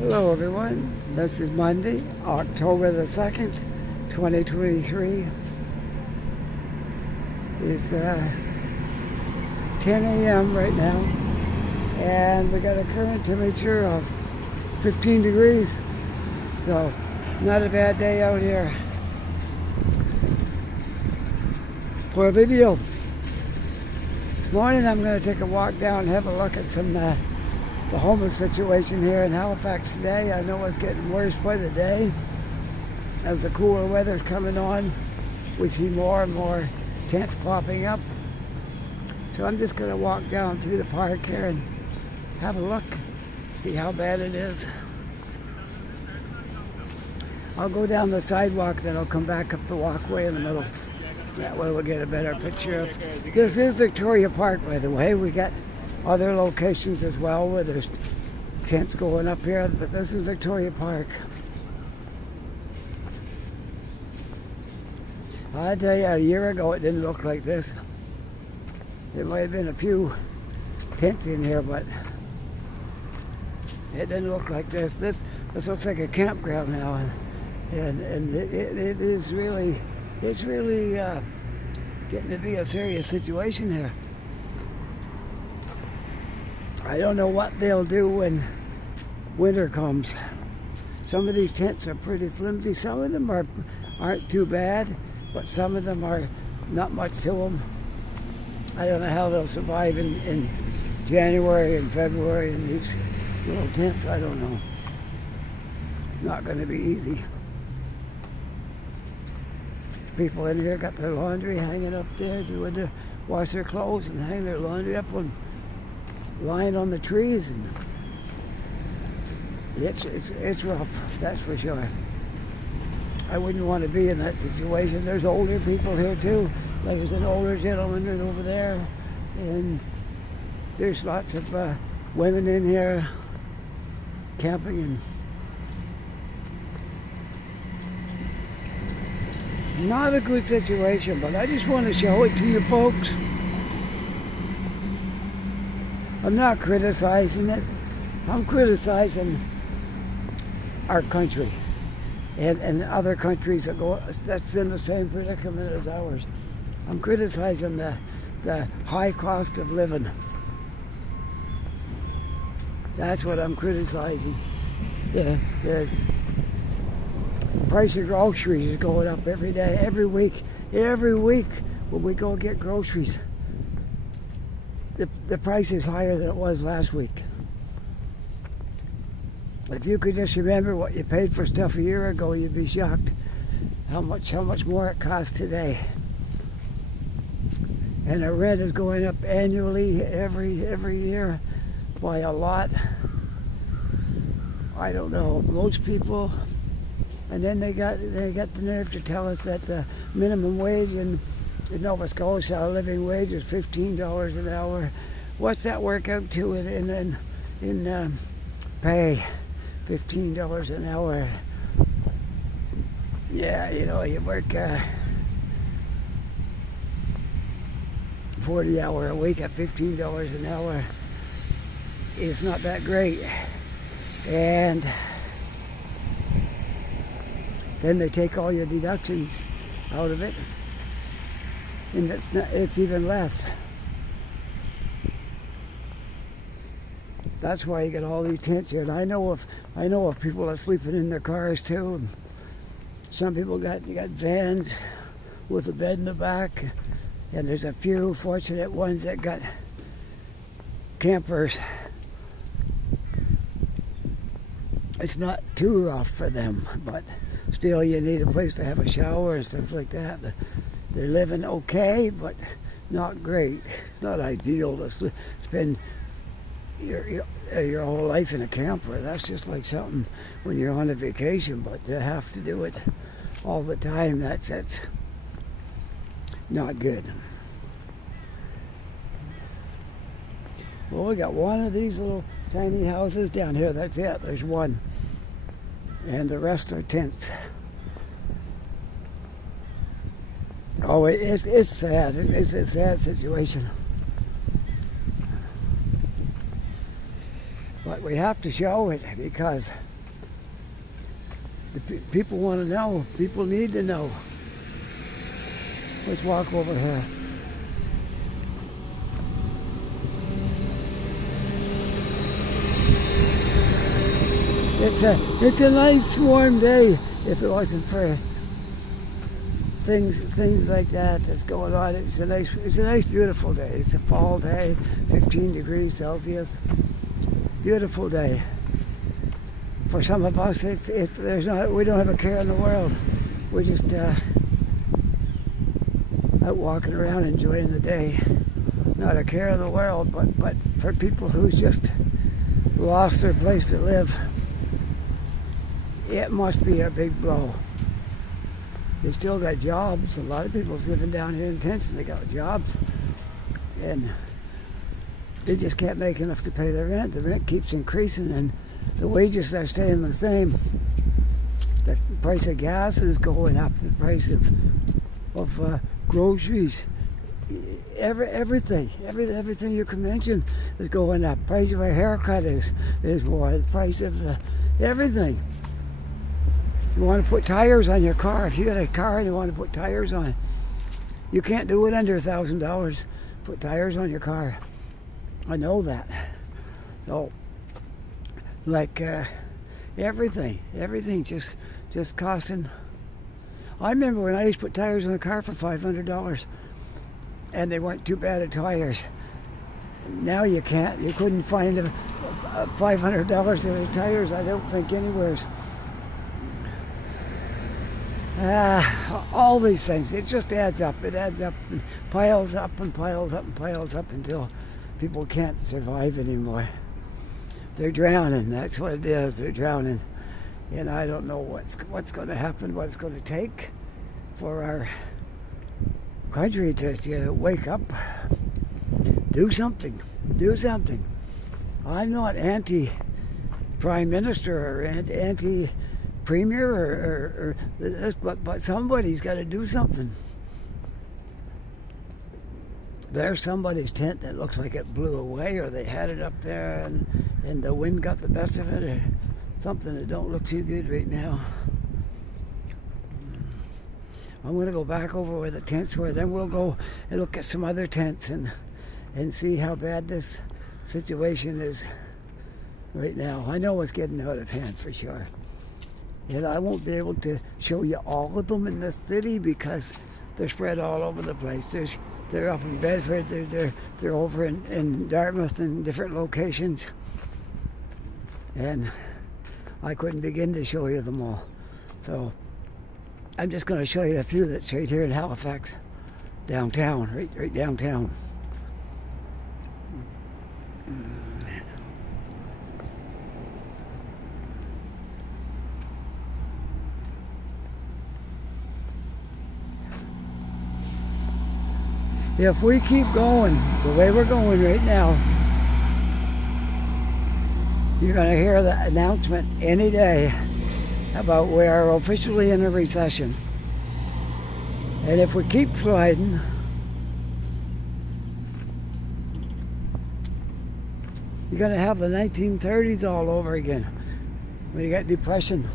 Hello everyone, this is Monday, October the 2nd, 2023. It's 10 a.m. right now, and we got a current temperature of 15 degrees, so not a bad day out here for a video. This morning I'm going to take a walk down and have a look at some the homeless situation here in Halifax today. I know it's getting worse by the day. As the cooler weather's coming on, we see more and more tents popping up. So I'm just going to walk down through the park here and have a look, see how bad it is. I'll go down the sidewalk, then I'll come back up the walkway in the middle. That way we'll get a better picture of. This is Victoria Park, by the way. We got other locations as well where there's tents going up here, but this is Victoria Park. I tell you, a year ago it didn't look like this. There might have been a few tents in here, but it didn't look like this. This looks like a campground now, and it is really, it's really getting to be a serious situation here. I don't know what they'll do when winter comes. Some of these tents are pretty flimsy. Some of them aren't too bad, but some of them are not much to them. I don't know how they'll survive in January and February in these little tents. I don't know. It's not going to be easy. People in here got their laundry hanging up there, doing to wash their clothes and hang their laundry up on lying on the trees, and it's rough, that's for sure. I wouldn't want to be in that situation. There's older people here too. Like there's an older gentleman right over there, and there's lots of women in here camping, and not a good situation, but I just want to show it to you folks. I'm not criticizing it. I'm criticizing our country and other countries that's in the same predicament as ours. I'm criticizing the high cost of living. That's what I'm criticizing. The price of groceries is going up every day, every week. Every week when we go get groceries, the price is higher than it was last week. If you could just remember what you paid for stuff a year ago, you'd be shocked how much more it costs today. And the rent is going up annually every year by a lot. I don't know, most people. And then they got the nerve to tell us that the minimum wage in Nova Scotia, living wage is $15 an hour. What's that work out to in pay? $15 an hour. Yeah, you know, you work 40 hours a week at $15 an hour. It's not that great. And then they take all your deductions out of it, and it's even less. That's why you get all these tents here. And I know of people are sleeping in their cars too. And some people got vans with a bed in the back, and there's a few fortunate ones that got campers. It's not too rough for them, but still you need a place to have a shower and stuff like that. They're living okay, but not great. It's not ideal to spend your whole life in a camper. That's just like something when you're on a vacation, but to have to do it all the time, that's not good. Well, we got one of these little tiny houses down here. That's it. There's one. And the rest are tents. Oh, it's sad. It's a sad situation. But we have to show it because People want to know. People need to know. Let's walk over here. It's a nice warm day if it wasn't for things like that that's going on. It's a nice beautiful day. It's a fall day, 15 degrees Celsius. Beautiful day. For some of us, we don't have a care in the world. We're just out walking around enjoying the day. Not a care in the world, but for people who's just lost their place to live, it must be a big blow. They still got jobs. A lot of people's living down here in tents and they got jobs. And they just can't make enough to pay their rent. The rent keeps increasing and the wages are staying the same. The price of gas is going up. The price of groceries, everything you can mention is going up. The price of a haircut is more. The price of everything. You want to put tires on your car. If you got a car and you want to put tires on, you can't do it under $1,000. Put tires on your car. I know that. So, like everything just costing. I remember when I used to put tires on a car for $500, and they weren't too bad at tires. Now you can't. You couldn't find a $500 of tires. I don't think anywheres. All these things, it just adds up. It adds up and piles up and piles up and piles up until people can't survive anymore. They're drowning. That's what it is. They're drowning. And I don't know what's going to happen, what it's going to take for our country to wake up. Do something. Do something. I'm not anti-prime minister or anti-premier or this, but somebody's got to do something. There's somebody's tent that looks like it blew away, or they had it up there and the wind got the best of it, or something that don't look too good right now. I'm going to go back over where the tents were, then we'll go and look at some other tents and see how bad this situation is right now. I know it's getting out of hand for sure. And I won't be able to show you all of them in this city because they're spread all over the place. They're up in Bedford, they're over in Dartmouth and different locations. And I couldn't begin to show you them all. So I'm just going to show you a few that's right here in Halifax, downtown, right downtown. If we keep going the way we're going right now, you're going to hear the announcement any day about we are officially in a recession. And if we keep sliding, you're going to have the 1930s all over again, when you got depression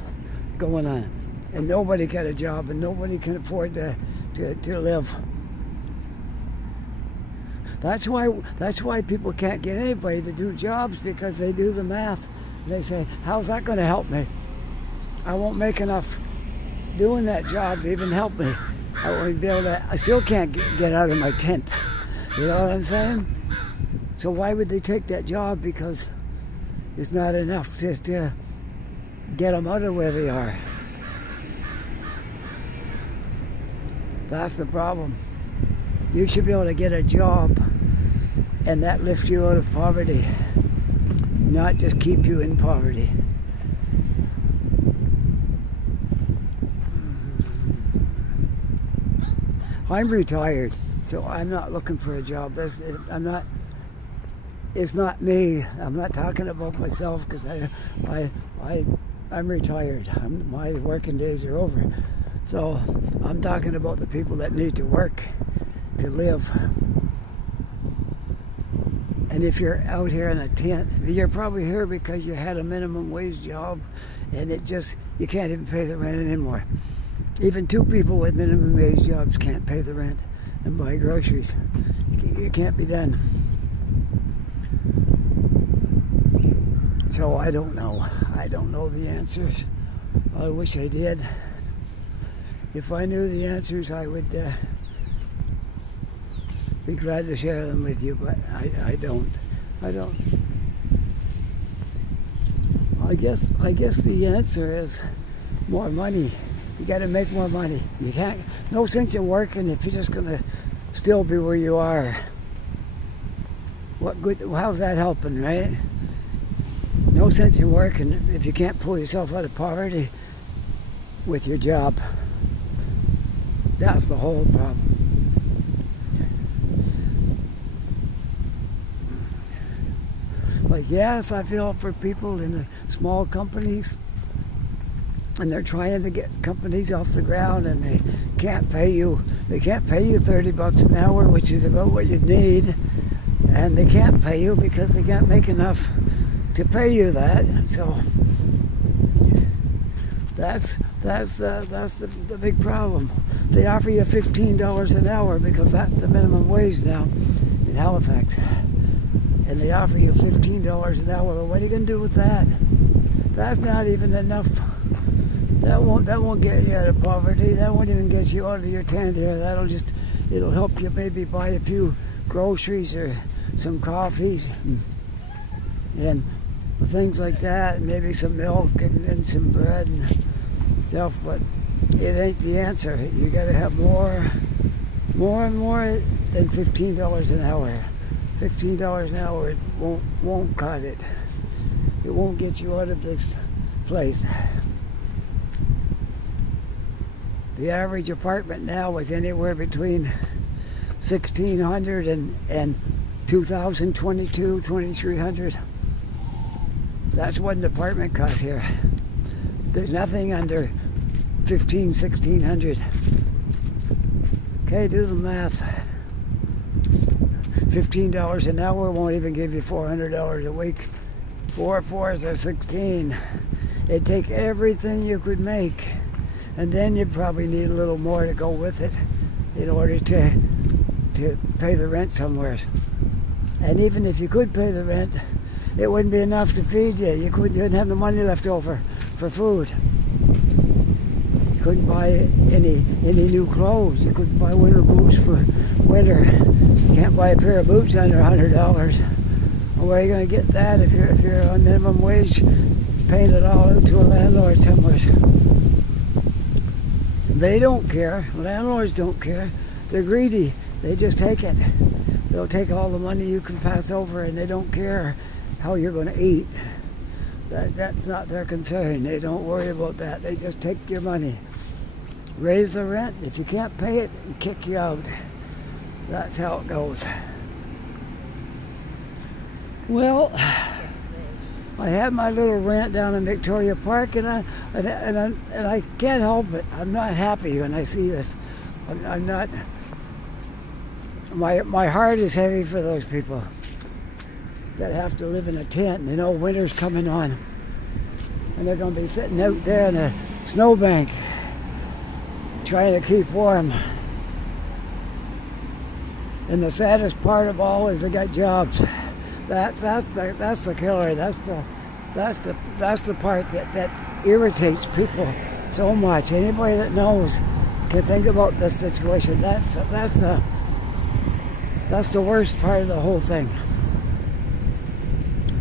going on, and nobody got a job, and nobody can afford to live. That's why people can't get anybody to do jobs, because they do the math. They say, how's that going to help me? I won't make enough doing that job to even help me. I won't be able to, I still can't get out of my tent. You know what I'm saying? So why would they take that job? Because it's not enough to get them out of where they are. That's the problem. You should be able to get a job, and that lifts you out of poverty, not just keep you in poverty. I'm retired, so I'm not looking for a job. It's not me. I'm not talking about myself, because I'm retired. My working days are over. So I'm talking about the people that need to work to live. And if you're out here in a tent, you're probably here because you had a minimum wage job, and you can't even pay the rent anymore. Even two people with minimum wage jobs can't pay the rent and buy groceries. It can't be done. So I don't know. I don't know the answers. I wish I did. If I knew the answers, I would be glad to share them with you, but I don't. I guess the answer is more money. You got to make more money. You can't. No sense in working if you're just gonna still be where you are. What good? How's that helping, right? No sense in working if you can't pull yourself out of poverty with your job. That's the whole problem. Like, yes, I feel for people in the small companies, and they're trying to get companies off the ground, and they can't pay you. They can't pay you $30 an hour, which is about what you need, and they can't pay you because they can't make enough to pay you that. So that's the big problem. They offer you $15 an hour because that's the minimum wage now in Halifax. And they offer you $15 an hour. Well, what are you going to do with that? That's not even enough. That won't get you out of poverty. That won't even get you out of your tent here. It'll help you maybe buy a few groceries or some coffees and things like that, maybe some milk and some bread and stuff, but it ain't the answer. You got to have more and more than $15 an hour. $15 an hour won't cut it. It won't get you out of this place. The average apartment now is anywhere between $1,600 and $2,022, $2,300. That's what an apartment costs here. There's nothing under $1,500, $1,600. Okay, do the math. $15 an hour won't even give you $400 a week. 4 4s are 16. It'd take everything you could make, and then you'd probably need a little more to go with it in order to pay the rent somewhere. And even if you could pay the rent, it wouldn't be enough to feed you. You wouldn't have the money left over for food. You couldn't buy any new clothes. You couldn't buy winter boots for winter. You can't buy a pair of boots under $100. Well, where are you going to get that if you're on minimum wage, paying it all to a landlord somewhere? They don't care. Landlords don't care. They're greedy. They just take it. They'll take all the money you can pass over, and they don't care how you're going to eat. That's not their concern. They don't worry about that. They just take your money. Raise the rent. If you can't pay it, kick you out. That's how it goes. Well, I had my little rant down in Victoria Park, and I can't help it. I'm not happy when I see this. I'm not. My heart is heavy for those people that have to live in a tent, and they know winter's coming on, and they're going to be sitting out there in a snowbank trying to keep warm. And the saddest part of all is they got jobs. That's the killer. That's the part that irritates people so much. Anybody that knows can think about this situation. That's the worst part of the whole thing.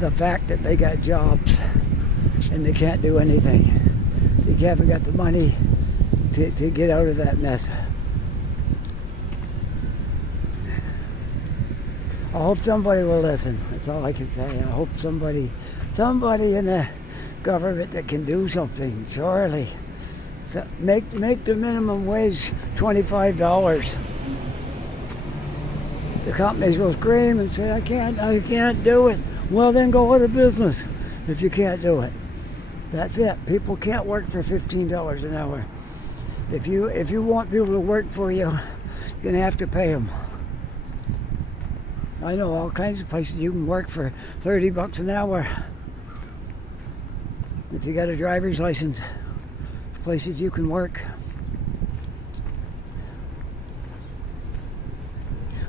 The fact that they got jobs and they can't do anything. They haven't got the money to get out of that mess. I hope somebody will listen. That's all I can say. I hope somebody in the government that can do something. Surely, so make the minimum wage $25. The companies will scream and say, I can't do it. Well, then go out of business if you can't do it. That's it. People can't work for $15 an hour. If you want people to work for you, you're going to have to pay them. I know all kinds of places you can work for 30 bucks an hour. If you got a driver's license, places you can work.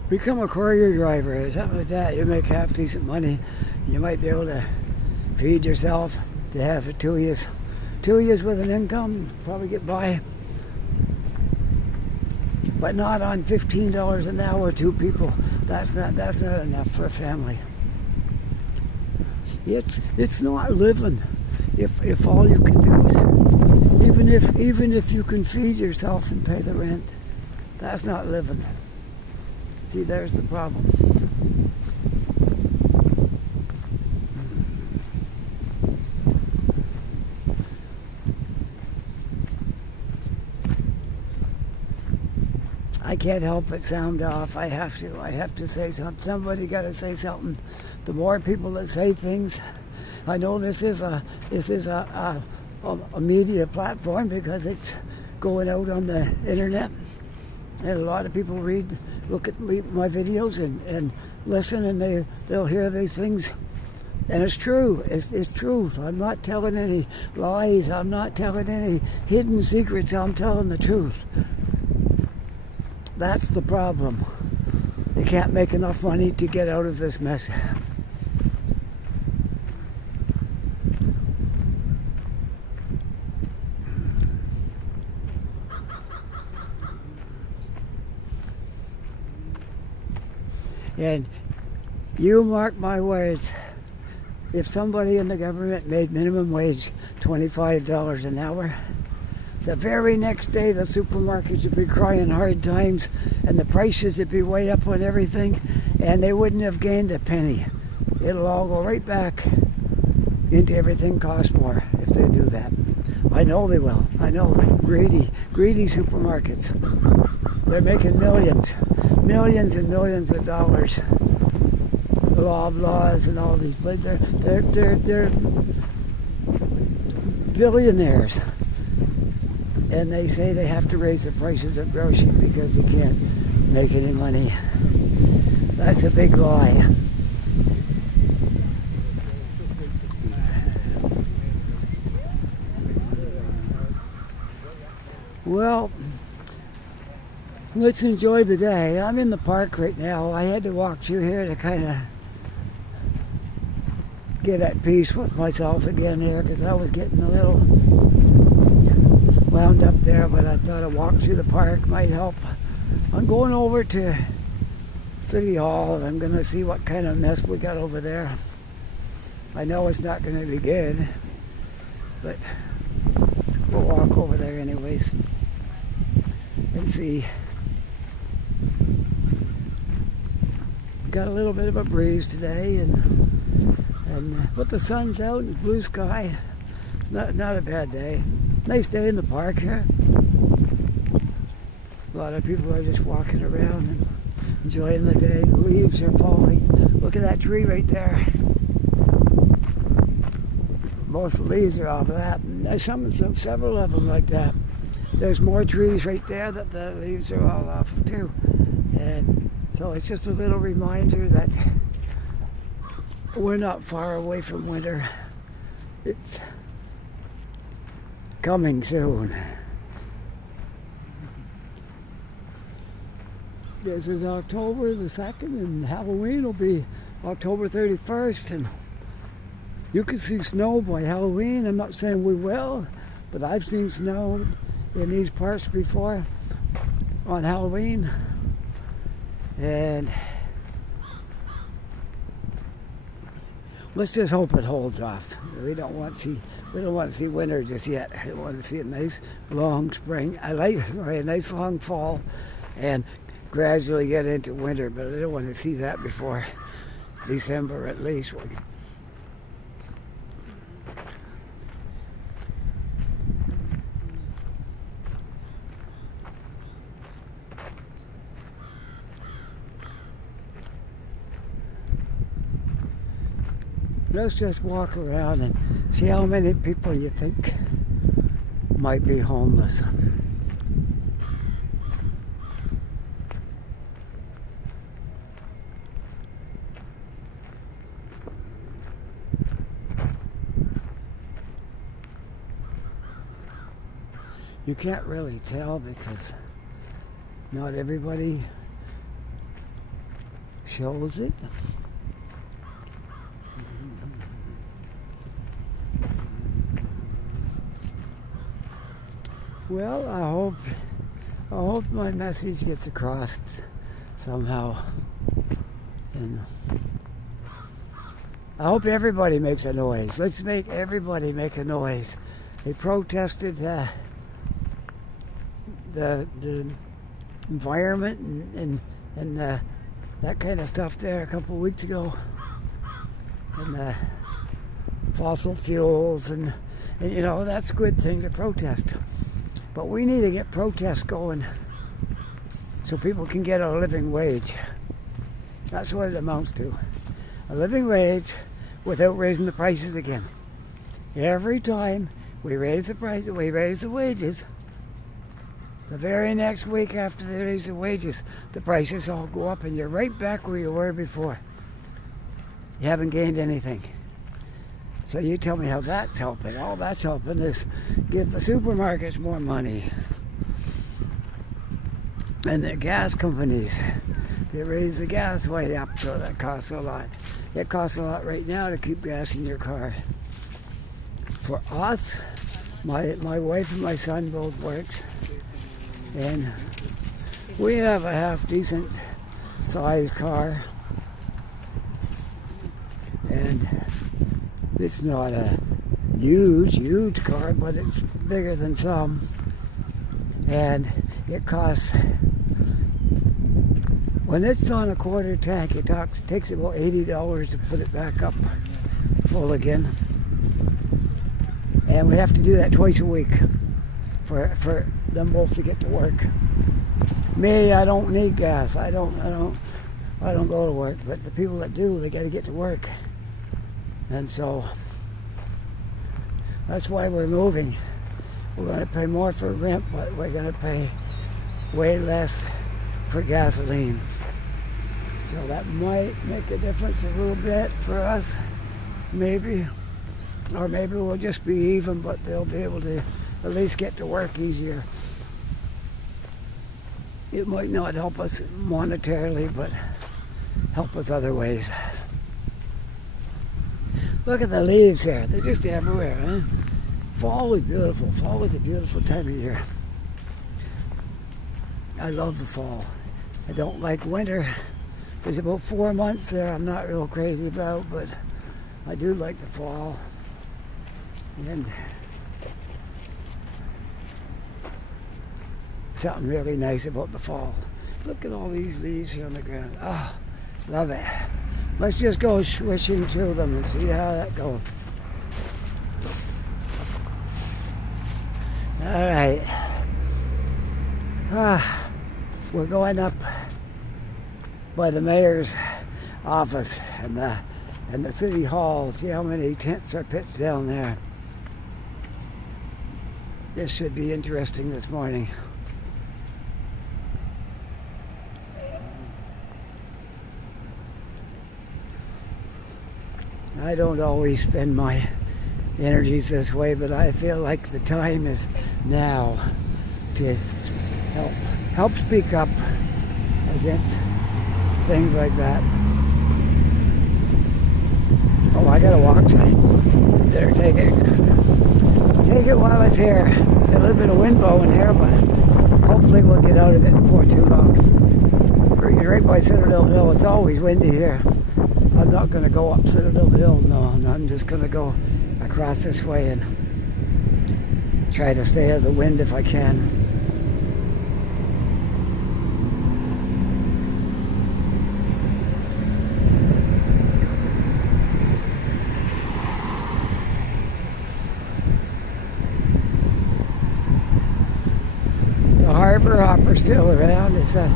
Become a courier driver or something like that. You make half decent money. You might be able to feed yourself to have it 2 years. 2 years with an income, probably get by. But not on $15 an hour, 2 people. That's not enough for a family. It's not living if all you can do is even if you can feed yourself and pay the rent. That's not living. See, there's the problem. I can't help but sound off. I have to say something. Somebody got to say something. The more people that say things, I know this is a media platform because it's going out on the internet, and a lot of people look at my videos and listen, and they'll hear these things, and it's true. It's truth. I'm not telling any lies. I'm not telling any hidden secrets. I'm telling the truth. That's the problem. They can't make enough money to get out of this mess. And you mark my words, if somebody in the government made minimum wage $25 an hour, the very next day the supermarkets would be crying hard times and the prices would be way up on everything, and they wouldn't have gained a penny. It'll all go right back into everything costs more if they do that. I know they will. I know greedy supermarkets. They're making millions and millions of dollars. Laws and all these, but they're billionaires. And they say they have to raise the prices of groceries because they can't make any money. That's a big lie. Well, let's enjoy the day. I'm in the park right now. I had to walk through here to kind of get at peace with myself again here because I was getting a little wound up there, but I thought a walk through the park might help. I'm going over to City Hall and I'm going to see what kind of mess we got over there. I know it's not going to be good, but we'll walk over there anyways and see. Got a little bit of a breeze today, and but the sun's out and blue sky. It's not a bad day. Nice day in the park here. A lot of people are just walking around and enjoying the day. The leaves are falling. Look at that tree right there. Most of the leaves are off of that. And there's several of them like that. There's more trees right there that the leaves are all off of too. And so it's just a little reminder that we're not far away from winter. It's coming soon. This is October the 2nd, and Halloween will be October 31st, and you can see snow by Halloween. I'm not saying we will, but I've seen snow in these parts before on Halloween, and let's just hope it holds off. We don't want to see winter just yet. We want to see a nice long spring. a nice long fall, and gradually get into winter. But I don't want to see that before December at least. Let's just walk around and see how many people you think might be homeless. You can't really tell because not everybody shows it. Well, I hope my message gets across somehow, and I hope everybody makes a noise. Let's make everybody make a noise. They protested the environment and that kind of stuff there a couple of weeks ago, and the fossil fuels, and you know, that's a good thing to protest. But we need to get protests going so people can get a living wage. That's what it amounts to. A living wage without raising the prices again. Every time we raise the price, we raise the wages, the very next week after they raise the wages, the prices all go up and you're right back where you were before. You haven't gained anything. So you tell me how that's helping. All that's helping is give the supermarkets more money. And the gas companies, they raise the gas way up, so that costs a lot. It costs a lot right now to keep gas in your car. For us, my wife and my son both works, and we have a half decent sized car, and it's not a huge car, but it's bigger than some, and it costs, when it's on a quarter tank, it takes about $80 to put it back up full again, and we have to do that twice a week for them both to get to work. Me, I don't need gas. I don't go to work, but the people that do, they got to get to work. And so that's why we're moving. We're going to pay more for rent, but we're going to pay way less for gasoline. So that might make a difference a little bit for us, maybe. Or maybe we'll just be even, but they'll be able to at least get to work easier. It might not help us monetarily, but help us other ways. Look at the leaves here. They're just everywhere, huh? Fall is beautiful. Fall is a beautiful time of year. I love the fall. I don't like winter. There's about 4 months there I'm not real crazy about, but I do like the fall. And something really nice about the fall. Look at all these leaves here on the ground. Oh, love it. Let's just go swishing through them and see how that goes. All right. We're going up by the mayor's office and the city hall. See how many tents are pitched down there. This should be interesting this morning. I don't always spend my energies this way, but I feel like the time is now to help speak up against things like that. Oh, I gotta walk tonight. Better take it while it's here. A little bit of wind blowing here, but hopefully we'll get out of it before too long. We're right by Citadel Hill. It's always windy here. I'm not going to go up Citadel Hill, no. I'm just going to go across this way and try to stay out of the wind if I can. The harbor hopper's still around. It's the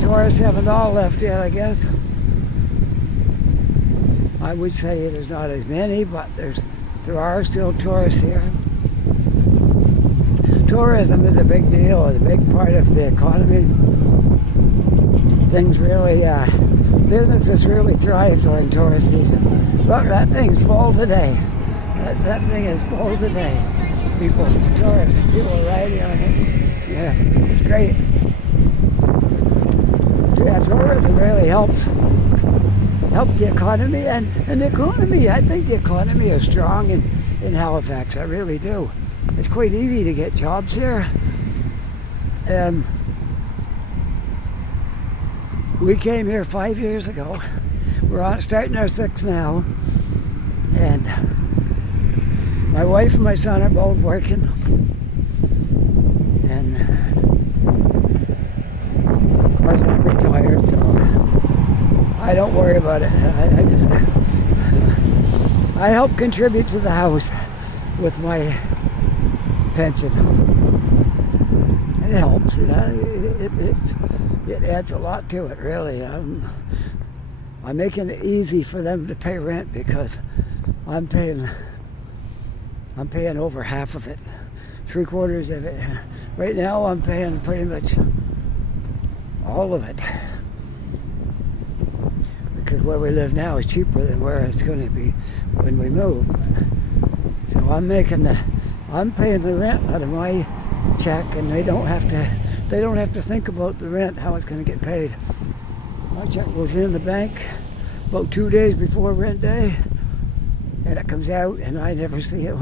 tourists haven't all left yet, I guess. I would say there's not as many, but there are still tourists here. Tourism is a big deal, it's a big part of the economy. Things really, businesses really thrive during tourist season. Look, that thing's full today. That thing is full today. people, tourists, people riding on it. Yeah, it's great. Yeah, tourism really helps the economy, and the economy, I think the economy is strong in Halifax. I really do. It's quite easy to get jobs here. We came here 5 years ago. We're starting our 6th now, and my wife and my son are both working, and of course I'm retired, so I don't worry about it. I help contribute to the house with my pension. It helps. It adds a lot to it, really. I'm making it easy for them to pay rent because I'm paying over half of it, 3/4 of it. Right now I'm paying pretty much all of it, because where we live now is cheaper than where it's going to be when we move. So I'm paying the rent out of my check, and they don't have to think about the rent, how it's going to get paid. My check goes in the bank about 2 days before rent day, and it comes out, and I never see it.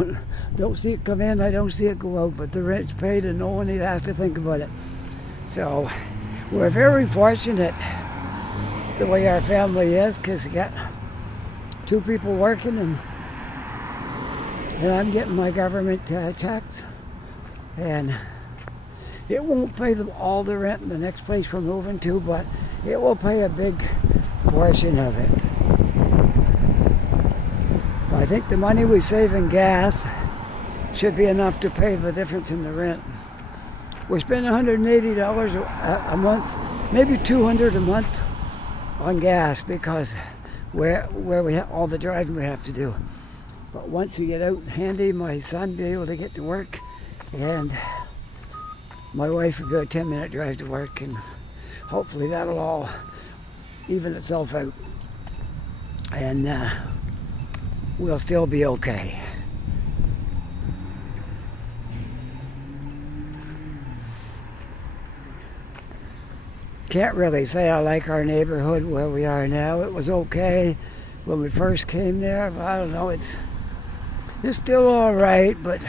Don't see it come in, I don't see it go out, but the rent's paid and no one has to think about it. So we're very fortunate the way our family is, because we got 2 people working, and I'm getting my government tax, and it won't pay them all the rent in the next place we're moving to, but it will pay a big portion of it. I think the money we save in gas should be enough to pay the difference in the rent. We're spending $180 a month, maybe $200 a month on gas, because where we have all the driving we have to do. But once we get out handy, my son will be able to get to work, and my wife will go a 10-minute drive to work, and hopefully that'll all even itself out, and we'll still be okay. Can't really say I like our neighborhood where we are now. It was okay when we first came there, but I don't know, it's still all right, but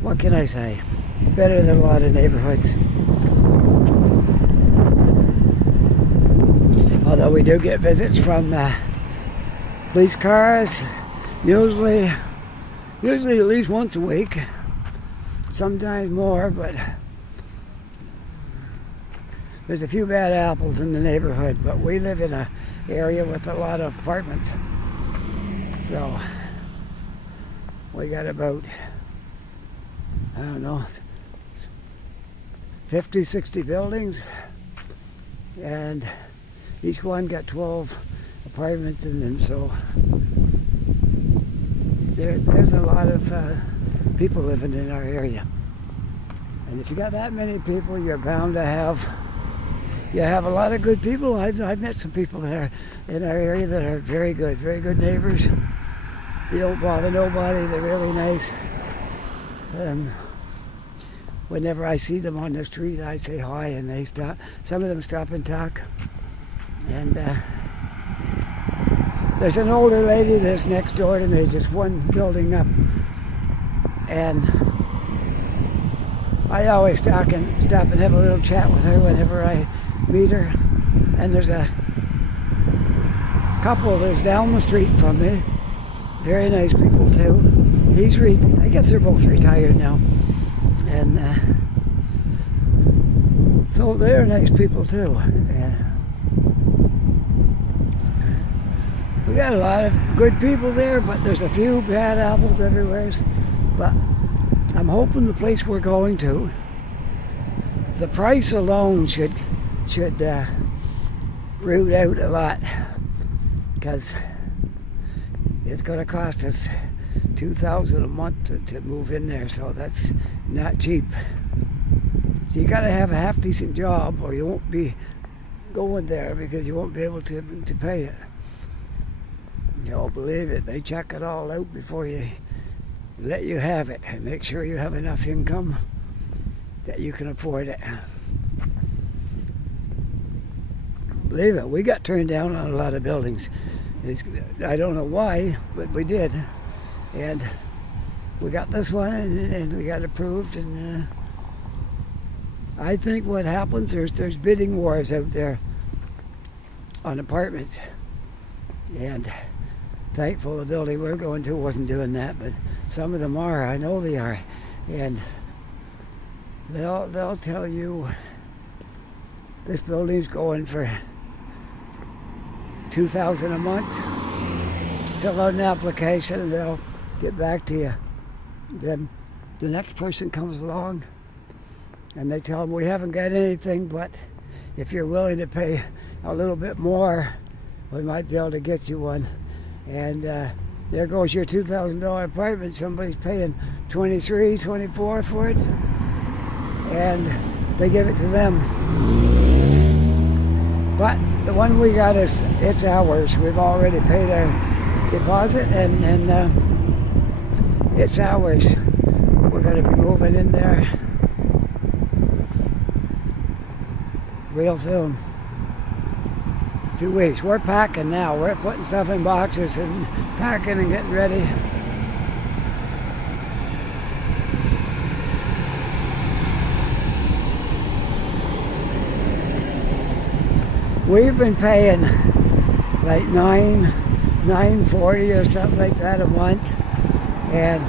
what can I say? Better than a lot of neighborhoods. Although we do get visits from police cars, usually at least once a week, sometimes more, but there's a few bad apples in the neighborhood, but we live in an area with a lot of apartments, so we got about, I don't know, 50, 60 buildings, and each one got 12 apartments in them, so there's a lot of people living in our area. And if you got that many people, you're bound to have a lot of good people. I've met some people in our area that are very good neighbors. They don't bother nobody, they're really nice. Whenever I see them on the street, I say hi, and they stop. Some of them stop and talk. And there's an older lady that's next door to me, just one building up, and I always stop and have a little chat with her whenever I meet her. And there's a couple that's down the street from me, very nice people too. I guess they're both retired now, and so they're nice people too. And we got a lot of good people there, but there's a few bad apples everywhere. But I'm hoping the place we're going to, the price alone should root out a lot, because it's going to cost us $2,000 a month to move in there, so that's not cheap. So you got to have a half decent job, or you won't be going there, because you won't be able to pay it. You'll believe it. They check it all out before you let you have it and make sure you have enough income that you can afford it. Believe it, we got turned down on a lot of buildings. I don't know why, but we did. And we got this one and we got approved. And I think what happens, there's bidding wars out there on apartments. And thankful the building we're going to wasn't doing that, but some of them are. I know they are. And they'll tell you this building's going for $2,000 a month. Fill out an application and they'll get back to you. Then the next person comes along and they tell them, we haven't got anything, but if you're willing to pay a little bit more, we might be able to get you one. And there goes your $2,000 apartment. Somebody's paying $23, $24 for it, and they give it to them. But the one we got it's ours. We've already paid our deposit, and it's ours. We're going to be moving in there real soon. 2 weeks. We're packing now. We're putting stuff in boxes and packing and getting ready. We've been paying like $9.40 or something like that a month, and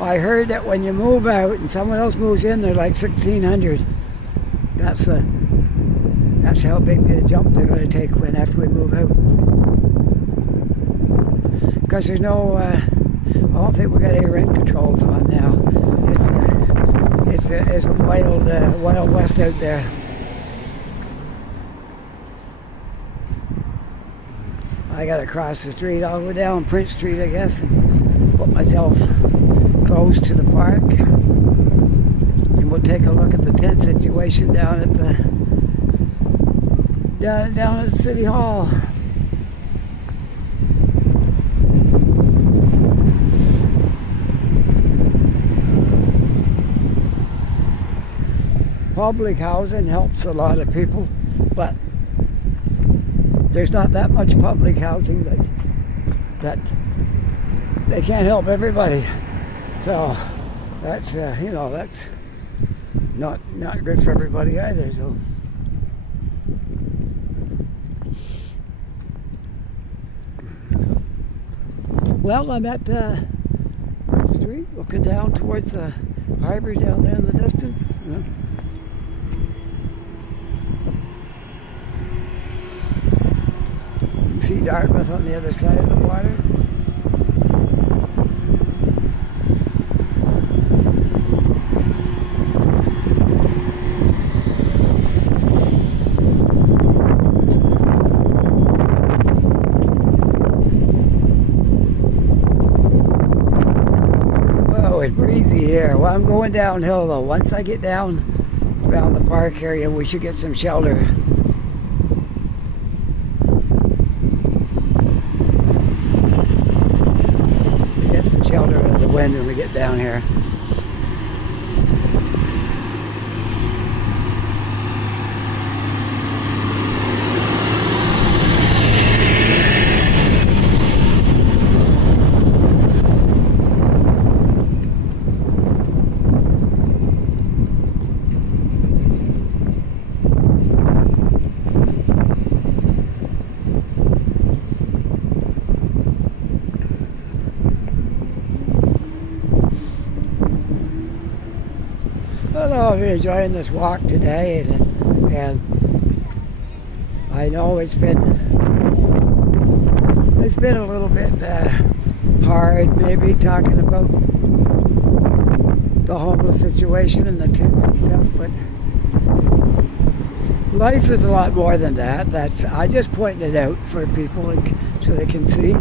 I heard that when you move out and someone else moves in, they're like $1,600. That's how big the jump they're going to take after we move out. Because there's no, I don't think we got any rent controls on now. It's a wild west out there. I got to cross the street. I'll go down Prince Street, I guess, and put myself close to the park. And we'll take a look at the tent situation down at the down at City Hall. Public housing helps a lot of people, but there's not that much public housing that they can't help everybody. So that's you know, that's not good for everybody either. So. Well, I'm at the street, looking down towards the harbor down there in the distance. You can see Dartmouth on the other side of the water. It's breezy here. Well, I'm going downhill though. Once I get down around the park area, we should get some shelter. We get some shelter out of the wind when we get down here. Well, I'm enjoying this walk today, and I know it's been a little bit hard, maybe, talking about the homeless situation and the tents and stuff, but life is a lot more than that. I just pointed it out for people so they can see.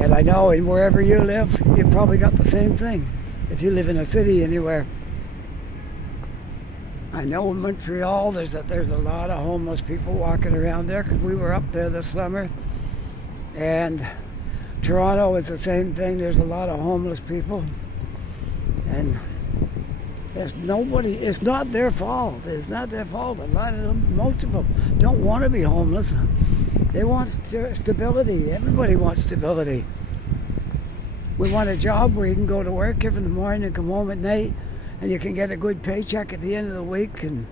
And I know, and wherever you live, you probably got the same thing. If you live in a city anywhere. I know in Montreal there's a lot of homeless people walking around there, because we were up there this summer, And Toronto is the same thing. There's a lot of homeless people. And it's not their fault. It's not their fault. A lot of them, most of them, don't want to be homeless. They want stability. Everybody wants stability. We want a job where you can go to work every morning and come home at night, and you can get a good paycheck at the end of the week. And,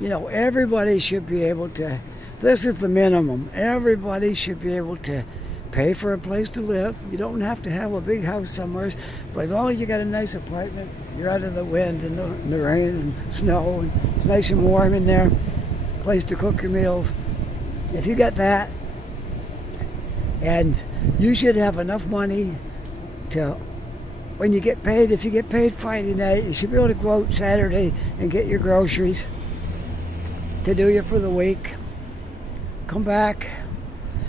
you know, everybody should be able to, this is the minimum. Everybody should be able to pay for a place to live. You don't have to have a big house somewhere, but as long as you got a nice apartment, you're out of the wind and the rain and snow, and it's nice and warm in there, place to cook your meals. If you got that, and you should have enough money to, when you get paid, if you get paid Friday night, you should be able to go out Saturday and get your groceries to do you for the week. Come back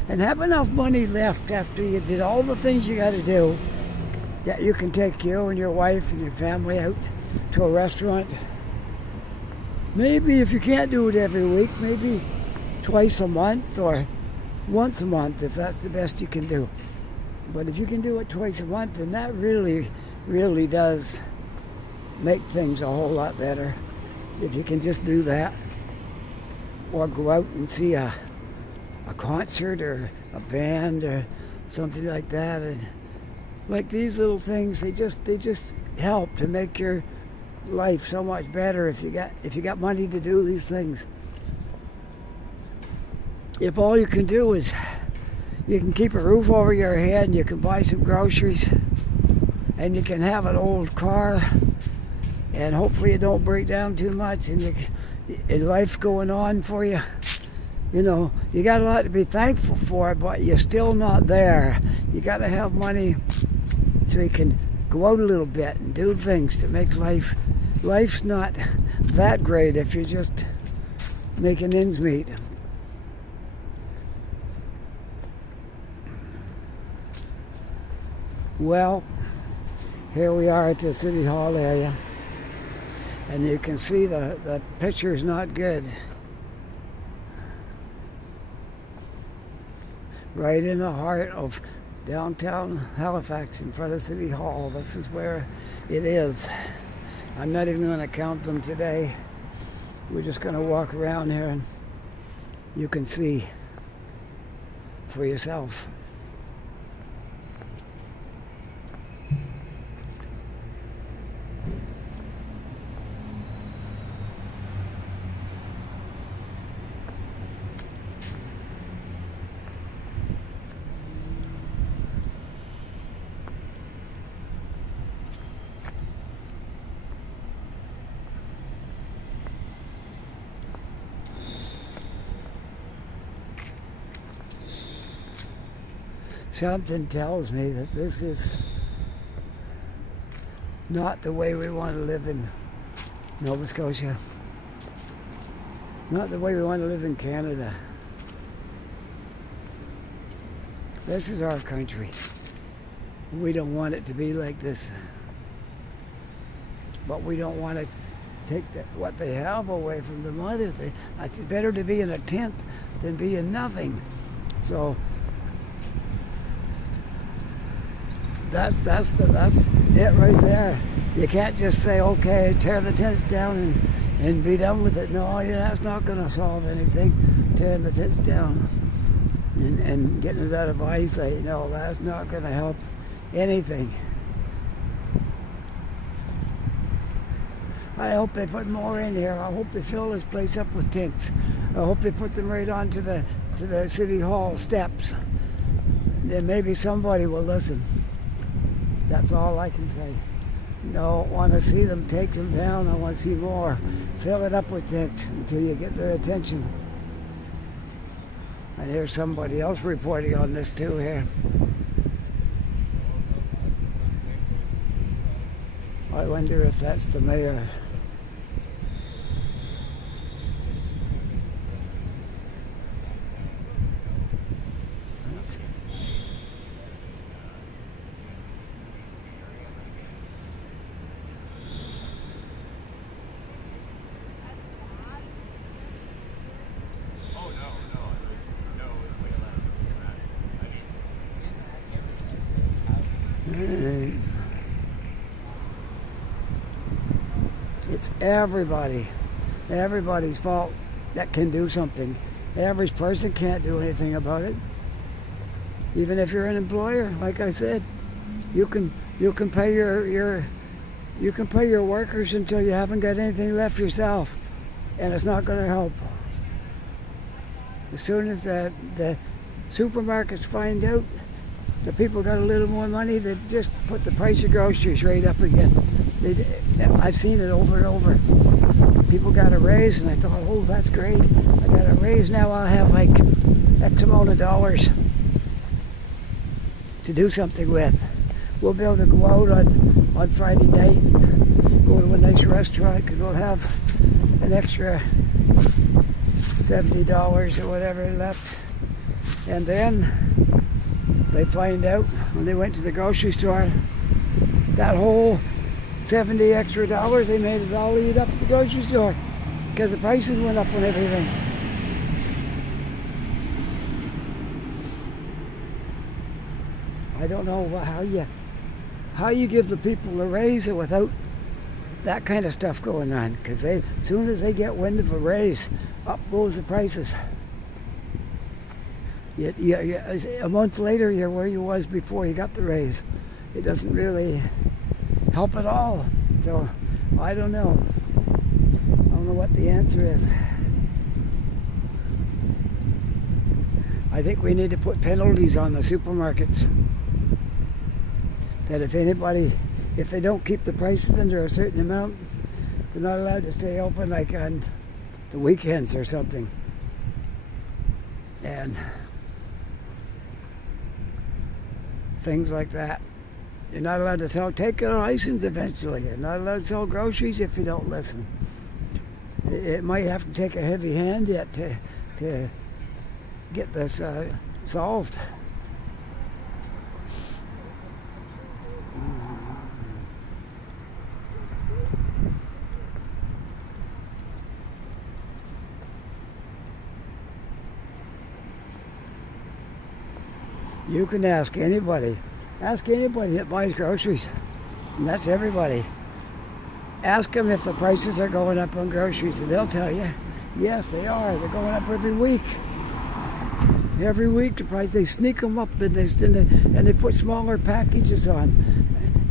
and have enough money left after you did all the things you got to do, that you can take you and your wife and your family out to a restaurant. Maybe if you can't do it every week, maybe twice a month or once a month, if that's the best you can do. But if you can do it twice a month, then that really, really does make things a whole lot better. If you can just do that, or go out and see a concert or a band or something like that. And like these little things, they just help to make your life so much better if you got money to do these things. If all you can do is you can keep a roof over your head and you can buy some groceries and you can have an old car and hopefully it don't break down too much and life's going on for you. You know, you got a lot to be thankful for, but you're still not there. You got to have money so you can go out a little bit and do things to make life's not that great if you're just making ends meet. Well, here we are at the City Hall area, and you can see the picture's not good. Right in the heart of downtown Halifax, in front of City Hall. This is where it is. I'm not even going to count them today. We're just going to walk around here and you can see for yourself. Something tells me that this is not the way we want to live in Nova Scotia. Not the way we want to live in Canada. This is our country. We don't want it to be like this. But we don't want to take what they have away from them either. It's better to be in a tent than be in nothing. So that's it right there. You can't just say, okay, tear the tents down and be done with it. No, that's not going to solve anything. Tearing the tents down and getting it out of eyesight, no, that's not going to help anything. I hope they put more in here. I hope they fill this place up with tents. I hope they put them right onto the City Hall steps. Then maybe somebody will listen. That's all I can say. Don't want to see them take them down. I want to see more. Fill it up with tents until you get their attention. And here's somebody else reporting on this too here. I wonder if that's the mayor. It's everybody's fault that can do something. The average person can't do anything about it. Even if you're an employer, like I said, you can pay your workers until you haven't got anything left yourself, and it's not going to help. As soon as the supermarkets find out the people got a little more money, they just put the price of groceries right up again. I've seen it over and over. People got a raise, and I thought, oh, that's great. I got a raise now. I'll have like X amount of dollars to do something with. We'll be able to go out on Friday night and go to a nice restaurant, because we'll have an extra $70 or whatever left. And then they find out when they went to the grocery store, that whole 70 extra dollars they made us all eat up at the grocery store, because the prices went up on everything. I don't know how you give the people a raise without that kind of stuff going on, because as soon as they get wind of a raise, up goes the prices. A month later, you're where you was before you got the raise. It doesn't really help at all. So I don't know. I don't know what the answer is. I think we need to put penalties on the supermarkets. That if they don't keep the prices under a certain amount, they're not allowed to stay open, like on the weekends or something. And things like that. You're not allowed to take a license eventually. You're not allowed to sell groceries if you don't listen. It might have to take a heavy hand yet to get this solved. You can ask anybody that buys groceries, and that's everybody. Ask them if the prices are going up on groceries, and they'll tell you, yes, they are. They're going up every week. Every week, the price, they sneak them up, and they put smaller packages on.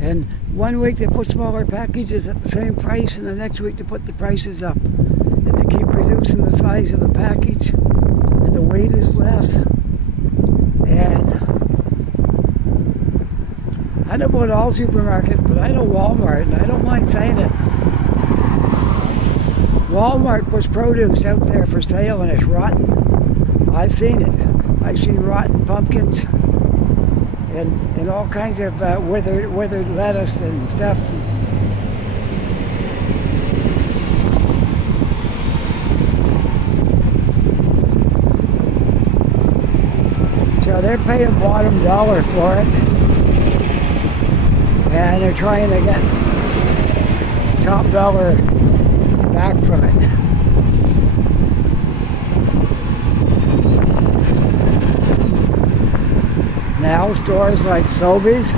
And one week they put smaller packages at the same price, and the next week they put the prices up. And they keep reducing the size of the package, and the weight is less. And I don't know about all supermarkets, but I know Walmart, and I don't mind saying it. Walmart puts produce out there for sale, and it's rotten. I've seen it. I've seen rotten pumpkins and all kinds of withered lettuce and stuff. So they're paying bottom dollar for it, and they're trying to get top dollar back from it. Now stores like Sobeys,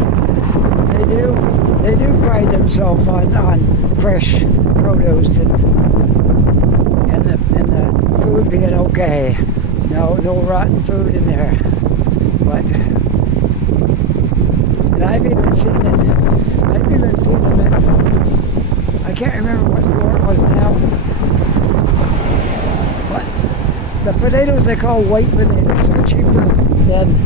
they do pride themselves on fresh produce and the food being okay. No rotten food in there. But and I've even seen them at, I can't remember what store it was now, but the potatoes they call white potatoes are cheaper than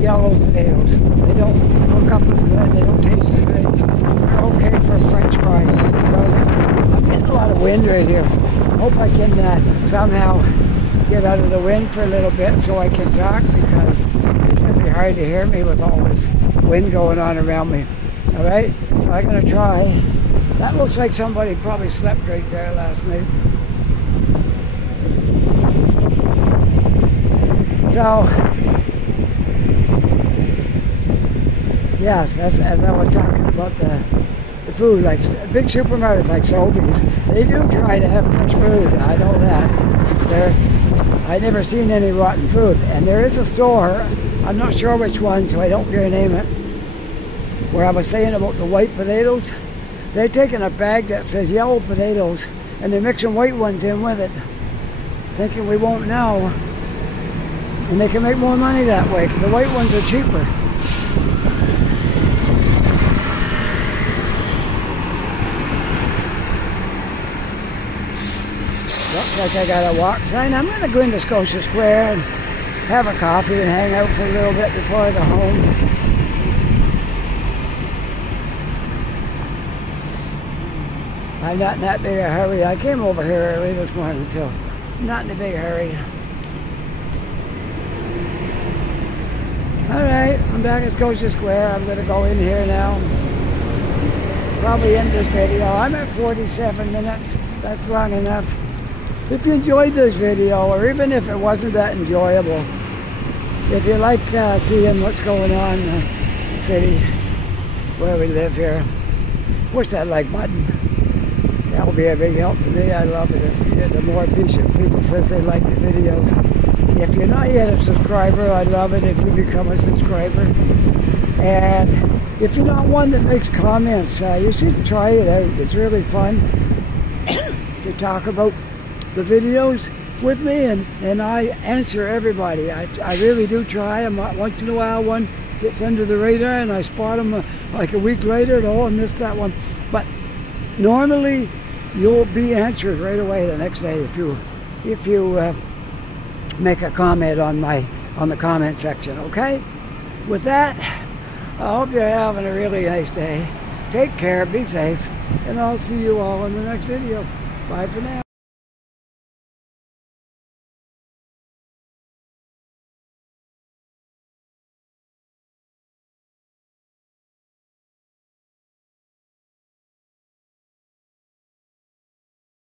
yellow potatoes. They don't cook up as good, they don't taste as good. They're okay for French fries. That's about it. I'm getting a lot of wind right here. Hope I can somehow get out of the wind for a little bit so I can talk, because it's going to be hard to hear me with all this wind going on around me. Alright, so I'm going to try. That looks like somebody probably slept right there last night. So, yes, as I was talking about the food, like big supermarkets like Sobeys, they do try to have fresh food. I know that. I never seen any rotten food. And there is a store, I'm not sure which one, so I don't dare name it, where I was saying about the white potatoes. They're taking a bag that says yellow potatoes and they're mixing white ones in with it, thinking we won't know. And they can make more money that way because the white ones are cheaper. Looks like I got a walk sign. I'm going to go into Scotia Square and have a coffee and hang out for a little bit before I go home. I'm not in that big a hurry. I came over here early this morning, so I'm not in a big hurry. Alright, I'm back at Scotia Square. I'm going to go in here now. Probably end this video. I'm at 47 minutes. That's long enough. If you enjoyed this video, or even if it wasn't that enjoyable, if you like seeing what's going on in the city where we live here, push that like button. That will be a big help to me. I love it. If the more people says they like the videos. If you're not yet a subscriber, I love it if you become a subscriber. And if you're not one that makes comments, you should try it out. It's really fun to talk about the videos with me, and I answer everybody. I really do try. Once in a while one gets under the radar and I spot them like a week later, and oh, I missed that one. But normally you'll be answered right away the next day if you make a comment on the comment section. Okay, with that, I hope you're having a really nice day. Take care, be safe, and I'll see you all in the next video. Bye for now.